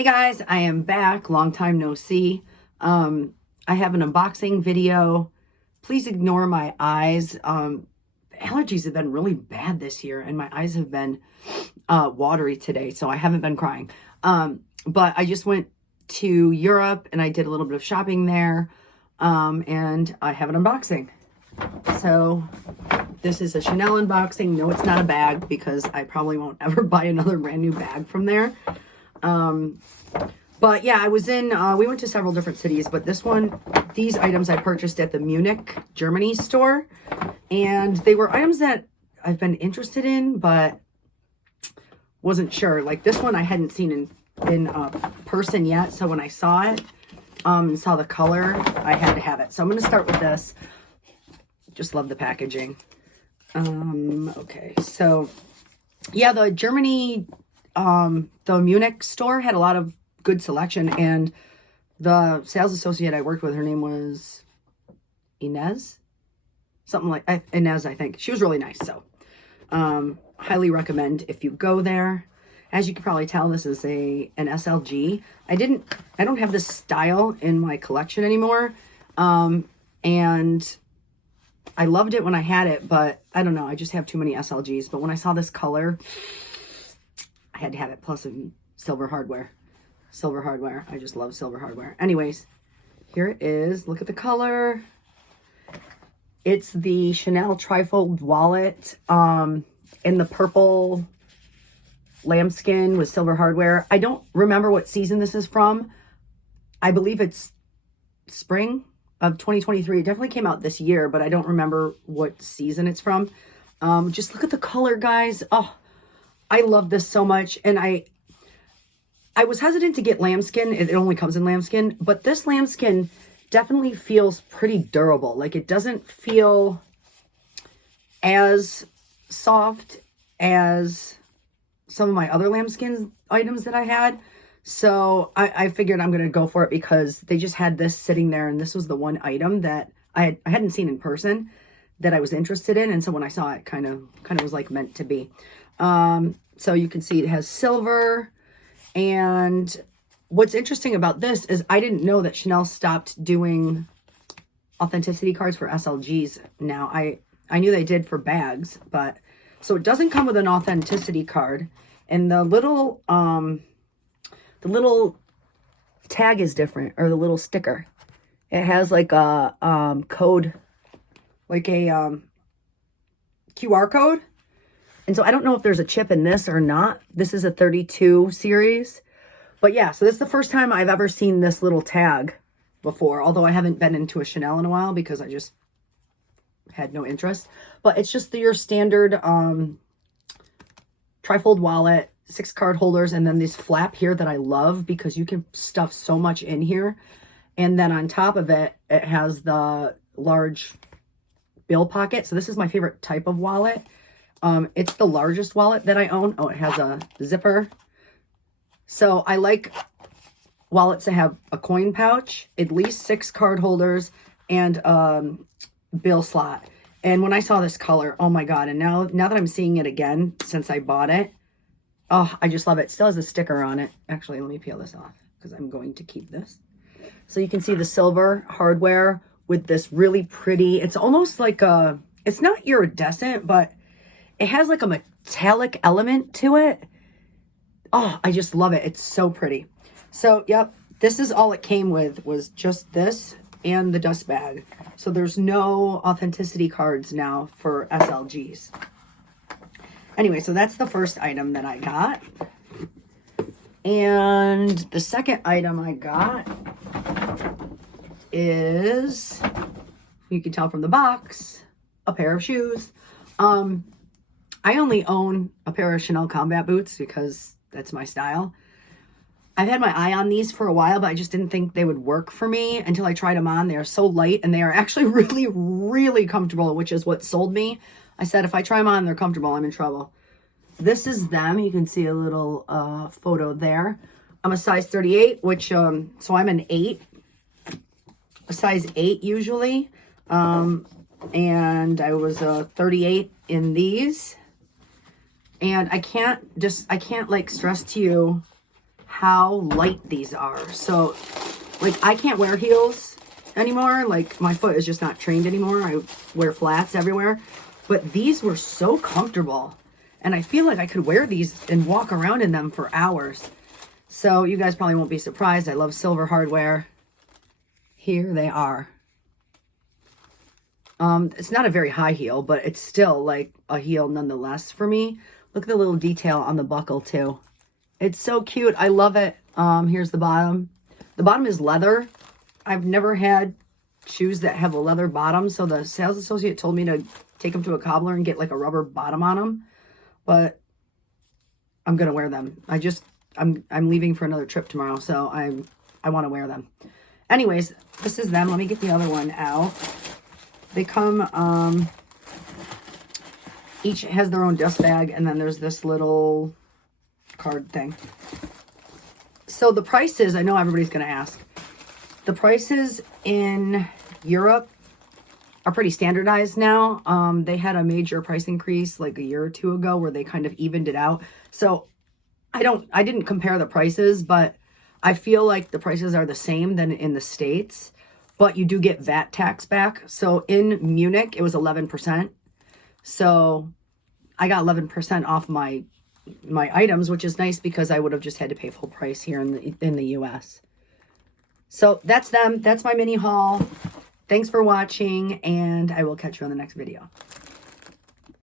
Hey guys, I am back. Long time no see. I have an unboxing video. Please ignore my eyes. Allergies have been really bad this year and my eyes have been watery today, so I haven't been crying. But I just went to Europe and I did a little bit of shopping there, and I have an unboxing. So this is a Chanel unboxing. No, it's not a bag because I probably won't ever buy another brand new bag from there. But yeah, I was in, we went to several different cities, but these items I purchased at the Munich, Germany store, and they were items that I've been interested in, but wasn't sure. Like this one I hadn't seen in person yet. So when I saw it, and saw the color, I had to have it. So I'm going to start with this. Just love the packaging. Okay. So yeah, the Munich store had a lot of good selection, and the sales associate I worked with, her name was Inez, something like Inez, I think. She was really nice. So, highly recommend if you go there. As you can probably tell, this is an SLG. I don't have this style in my collection anymore. And I loved it when I had it, but I don't know. I just have too many SLGs. But when I saw this color, I had to have it, plus silver hardware. Silver hardware. I just love silver hardware. Anyways, here it is. Look at the color. It's the Chanel trifold wallet in the purple lambskin with silver hardware. I don't remember what season this is from. I believe it's spring of 2023. It definitely came out this year, but I don't remember what season it's from. Just look at the color, guys. Oh, I love this so much. And I was hesitant to get lambskin. It only comes in lambskin, but this lambskin definitely feels pretty durable. Like it doesn't feel as soft as some of my other lambskin items that I had. So I figured I'm going to go for it because they just had this sitting there, and this was the one item that I hadn't seen in person that I was interested in. And so when I saw it, kind of was like meant to be. So you can see it has silver. And what's interesting about this is I didn't know that Chanel stopped doing authenticity cards for SLGs now. I knew they did for bags, but so it doesn't come with an authenticity card. And the little tag is different, or the little sticker. It has like a code, like a QR code. And so I don't know if there's a chip in this or not. This is a 32 series. But yeah, so this is the first time I've ever seen this little tag before. Although I haven't been into a Chanel in a while because I just had no interest. But it's just your standard trifold wallet, 6 card holders, and then this flap here that I love because you can stuff so much in here. And then on top of it, it has the large bill pocket. So this is my favorite type of wallet. It's the largest wallet that I own. Oh, it has a zipper. So I like wallets that have a coin pouch, at least 6 card holders, and bill slot. And when I saw this color, oh my God. And now that I'm seeing it again since I bought it, oh, I just love it. It still has a sticker on it. Actually, let me peel this off because I'm going to keep this. So you can see the silver hardware with this really pretty, it's almost like it's not iridescent, but it has like a metallic element to it. Oh, I just love it. It's so pretty. So, yep, this is all it came with, was just this and the dust bag. So there's no authenticity cards now for SLGs. Anyway, so that's the first item that I got. And the second item I got is, you can tell from the box, a pair of shoes. I only own a pair of Chanel combat boots because that's my style. I've had my eye on these for a while, but I just didn't think they would work for me until I tried them on. They are so light and they are actually really, really comfortable, which is what sold me. I said, if I try them on, they're comfortable, I'm in trouble. This is them. You can see a little photo there. I'm a size 38, which, so I'm an 8. A size 8 usually. And I was a 38 in these. And I can't like stress to you how light these are. So, like, I can't wear heels anymore. Like, my foot is just not trained anymore. I wear flats everywhere. But these were so comfortable. And I feel like I could wear these and walk around in them for hours. So, you guys probably won't be surprised. I love silver hardware. Here they are. It's not a very high heel, but it's still like a heel nonetheless for me. Look at the little detail on the buckle too. It's so cute. I love it. Here's the bottom. The bottom is leather. I've never had shoes that have a leather bottom, so the sales associate told me to take them to a cobbler and get like a rubber bottom on them. But I'm gonna wear them. I'm leaving for another trip tomorrow, so I want to wear them. Anyways, this is them. Let me get the other one out. They come, each has their own dust bag, and then there's this little card thing. So the prices, I know everybody's going to ask. The prices in Europe are pretty standardized now. They had a major price increase like a year or two ago where they kind of evened it out. So I didn't compare the prices, but I feel like the prices are the same than in the States. But you do get VAT tax back. So in Munich, it was 11%. So I got 11% off my items, which is nice because I would have just had to pay full price here in the US. So that's them. That's my mini haul. Thanks for watching, and I will catch you on the next video.